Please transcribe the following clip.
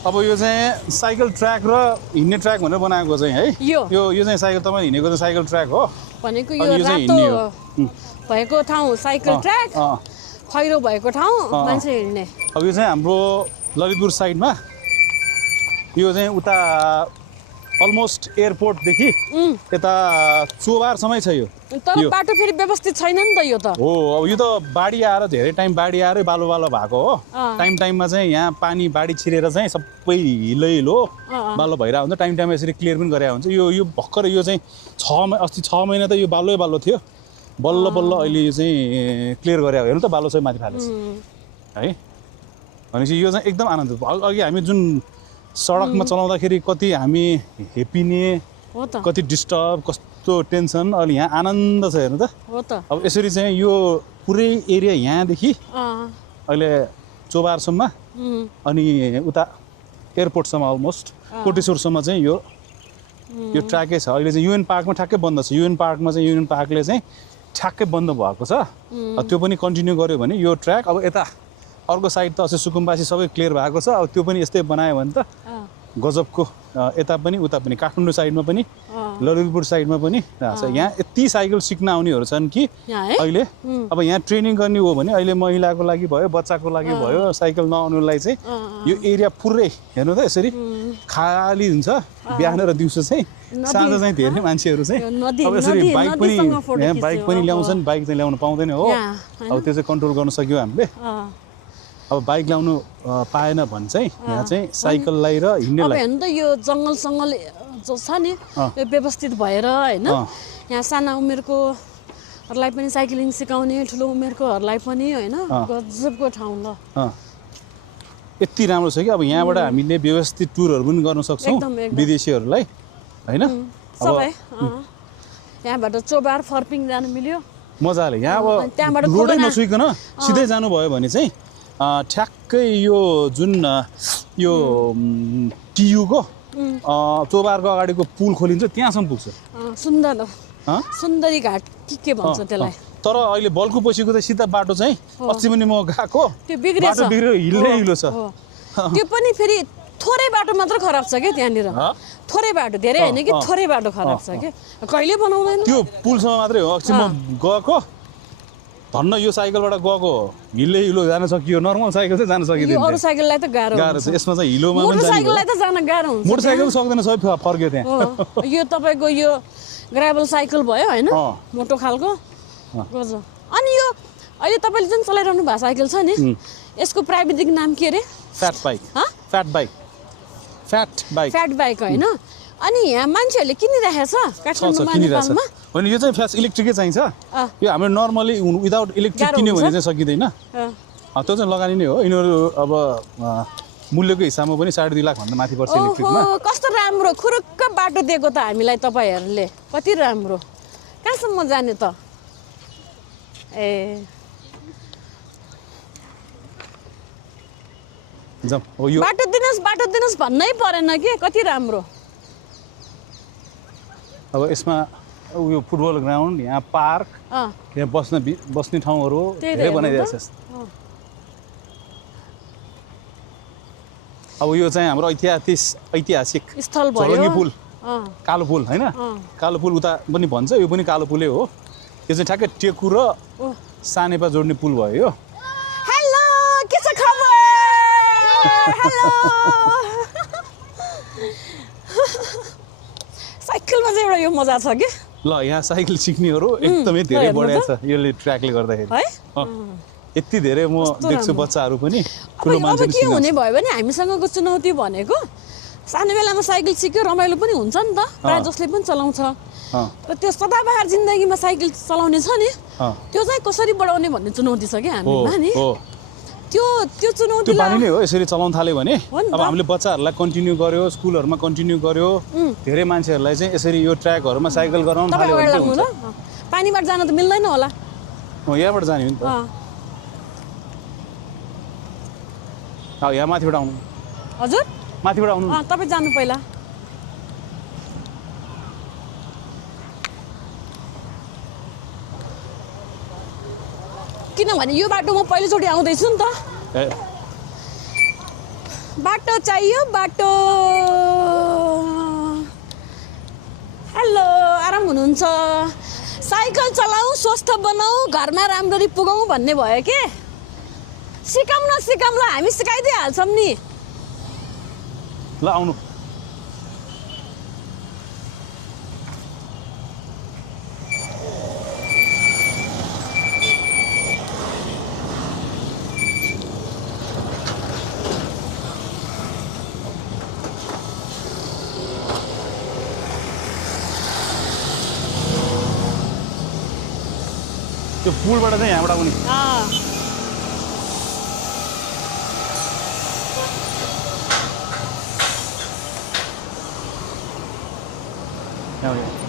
अब यो चाहिँ साइकल ट्र्याक र हिँड्ने ट्र्याक भनेर बनाएको चाहिँ है यो चाहिँ साइकल तपाईँ हिँडेको चाहिँ साइकल ट्र्याक हो भनेको यो रातो भएको ठाउँ साइकल ट्र्याक खैरो भएको ठाउँ मान्छे हिँड्ने अब यो चाहिँ हाम्रो ललितपुर साइडमा यो चाहिँ उता अलमोस्ट एयरपोर्टदेखि यता चोबारसम्मै छ यो तर बाटो फेरि व्यवस्थित छैन नि त यो त हो अब यो त बाढी आएर धेरै टाइम बाढी आएर बालो बालो भएको हो टाइममा चाहिँ यहाँ पानी बाढी छिरेर चाहिँ सबै हिलो बालो भइरहेको हुन्छ टाइममा यसरी क्लियर पनि गरेको हुन्छ यो भर्खर यो चाहिँ अस्ति 6 महिना त यो बालो थियो बल्ल अहिले यो चाहिँ क्लियर गरे हेर्नु त बालो चाहिँ माथि फालेछ है भनेपछि यो चाहिँ एकदम आनन्द अघि हामी जुन सडकमा चलाउँदाखेरि कति हामी हेपिने कति डिस्टर्ब कस्तो टेन्सन अहिले यहाँ आनन्द छ हेर्नु त अब यसरी चाहिँ यो पुरै एरिया यहाँदेखि अहिले चोबारसम्म अनि उता एयरपोर्टसम्म अलमोस्ट कोटेश्वरसम्म चाहिँ यो ट्र्याकै छ अहिले चाहिँ युएन पार्कमा ठ्याक्कै बन्द छ युएन पार्कले चाहिँ ठ्याक्कै बन्द भएको छ त्यो पनि कन्टिन्यू गर्यो भने यो ट्र्याक अब यता अर्को साइड त अझै सुकुम्बासी सबै क्लियर भएको छ अब त्यो पनि यस्तै बनायो भने त गजबको यता पनि उता पनि काठमाडौँ साइडमा पनि ललितपुर साइडमा पनि यहाँ यति साइकल सिक्न आउनेहरू छन् कि अहिले अब यहाँ ट्रेनिङ गर्ने हो भने अहिले महिलाको लागि भयो बच्चाको लागि भयो साइकल नआउनुलाई चाहिँ यो एरिया पुरै हेर्नु त यसरी खाली हुन्छ बिहान र दिउँसो चाहिँ साँझ चाहिँ धेरै मान्छेहरू चाहिँ अब यसरी बाइक पनि ल्याउँछन् बाइक चाहिँ ल्याउनु पाउँदैन हो अब त्यो चाहिँ कन्ट्रोल गर्न सक्यो हामीले अब बाइक ल्याउनु पाएन भने चाहिँ यहाँ चाहिँ साइकललाई र हिँड्नेलाई हेर्नु त यो जङ्गल जो छ नि यो व्यवस्थित भएर होइन यहाँ साना उमेरकोहरूलाई पनि साइक्लिङ सिकाउने ठुलो उमेरकोहरूलाई पनि होइन गजबको ठाउँ ल यति राम्रो छ कि अब यहाँबाट हामीले व्यवस्थित टुरहरू पनि गर्न सक्छौँ विदेशीहरूलाई होइन सबै यहाँबाट चोबार फर्पिङ जानु मिल्यो मजाले यहाँ अब रोडै नछुइकन सिधै जानुभयो भने चाहिँ ठ्याक्कै यो जुन यो टियुको चोबारको अगाडिको पुल खोलिन्छ त्यहाँसम्म पुग्छ सुन्दरी घाट के भन्छ त्यसलाई तर अहिले बल्कु पछिको त सिधा बाटो चाहिँ अस्ति पनि म गएको त्यो बिग्रेर हिलो छ त्यो पनि फेरि थोरै बाटो मात्र खराब छ क्या त्यहाँनिर थोरै बाटो धेरै होइन कि थोरै बाटो खराब छ क्या कहिले बनाउँदैन त्यो पुलसम्म मात्रै हो अस्ति म गएको धन्न यो साइकलबाट गएको हिलो जान सकियो नर्मल साइकल चाहिँ जान सकिँदैन अरू साइकललाई त गाह्रो छ यसमा चाहिँ हिलोमा मोटरसाइकललाई त जान गाह्रो हुन्छ मोटरसाइकल सक्दैन सबै फर्क्यो त्यहाँ यो तपाईँको यो ग्राभल साइकल भयो होइन मोटो खालको गजब अनि यो अहिले तपाईँले जुन चलाइरहनु भएको साइकल छ नि यसको प्राविधिक नाम के अरे फ्याट बाइक होइन अनि यहाँ मान्छेहरूले किनिरहेको छ काठमाडौँमा नेपालमा होइन यो चाहिँ फ्यास इलेक्ट्रिकै चाहिन्छ यो हाम्रो नर्मली विदाउट इलेक्ट्रिक किन्यो भने चाहिँ सकिँदैन त्यो चाहिँ लगानी नै हो यिनीहरू अब मूल्यको हिसाबमा पनि 2.5 लाख भन्दा माथि पर्छ इलेक्ट्रिकमा कस्तो राम्रो खुरुक्क बाटो दिएको त हामीलाई तपाईँहरूले कति राम्रो कहाँसम्म जाने त बाटो दिनुहोस् भन्नै परेन कि कति राम्रो अब यसमा यो फुटबल ग्राउन्ड यहाँ पार्क यहाँ बस्ने ठाउँहरू धेरै बनाइदिएको छ अब यो चाहिँ हाम्रो ऐतिहासिक स्थल भयो पुल कालो पुल होइन कालो पुल उता पनि भन्छ यो पनि कालो पुलै हो यो चाहिँ ठ्याक्कै टेकु र सानेपा जोड्ने पुल भयो यो हेलो के छ खबर हेलो साइकलमा चाहिँ एउटा यो मजा छ कि ल यहाँ साइकल सिक्नेहरू एकदमै धेरै बढेको छ यसले ट्र्याकले गर्दाखेरि यति धेरै म देख्छु बच्चाहरू पनि ठुलो मान्छेहरू के हुने भयो भने हामीसँगको चुनौती भनेको सानो बेलामा साइकल सिक्यो रमाइलो पनि हुन्छ नि त प्रायः जसले पनि चलाउँछ त्यो सदाबहार जिन्दगीमा साइकल चलाउने छ नि त्यो चाहिँ कसरी बढाउने भन्ने चुनौती छ कि हामीमा नि त्यो चुनौती नै हो यसरी चलाउन थाल्यो भने अब हामीले बच्चाहरूलाई कन्टिन्यू गर्यो स्कुलहरूमा कन्टिन्यू गर्यो धेरै मान्छेहरूलाई चाहिँ यसरी यो ट्र्याकहरूमा साइकल गराउन थाल्यो भने चाहिँ हुन्छ पानीबाट जान त मिल्दैन होला यहाँबाट जाने हो नि त यहाँ माथिबाट आउनु हजुर माथिबाट आउनु तपाईँ जानु पहिला किनभने यो बाटो म पहिलोचोटि आउँदैछु नि त बाटो चाहियो बाटो हेलो आराम हुनुहुन्छ साइकल चलाऊ स्वस्थ बनाऊ घरमा राम्ररी पुगाऊ भन्ने भयो के सिकाउँ न सिकाउँ ल हामी सिकाइदिइहाल्छौँ नि ल आउनु त्यो पुलबाट चाहिँ यहाँबाट आउने यहाँ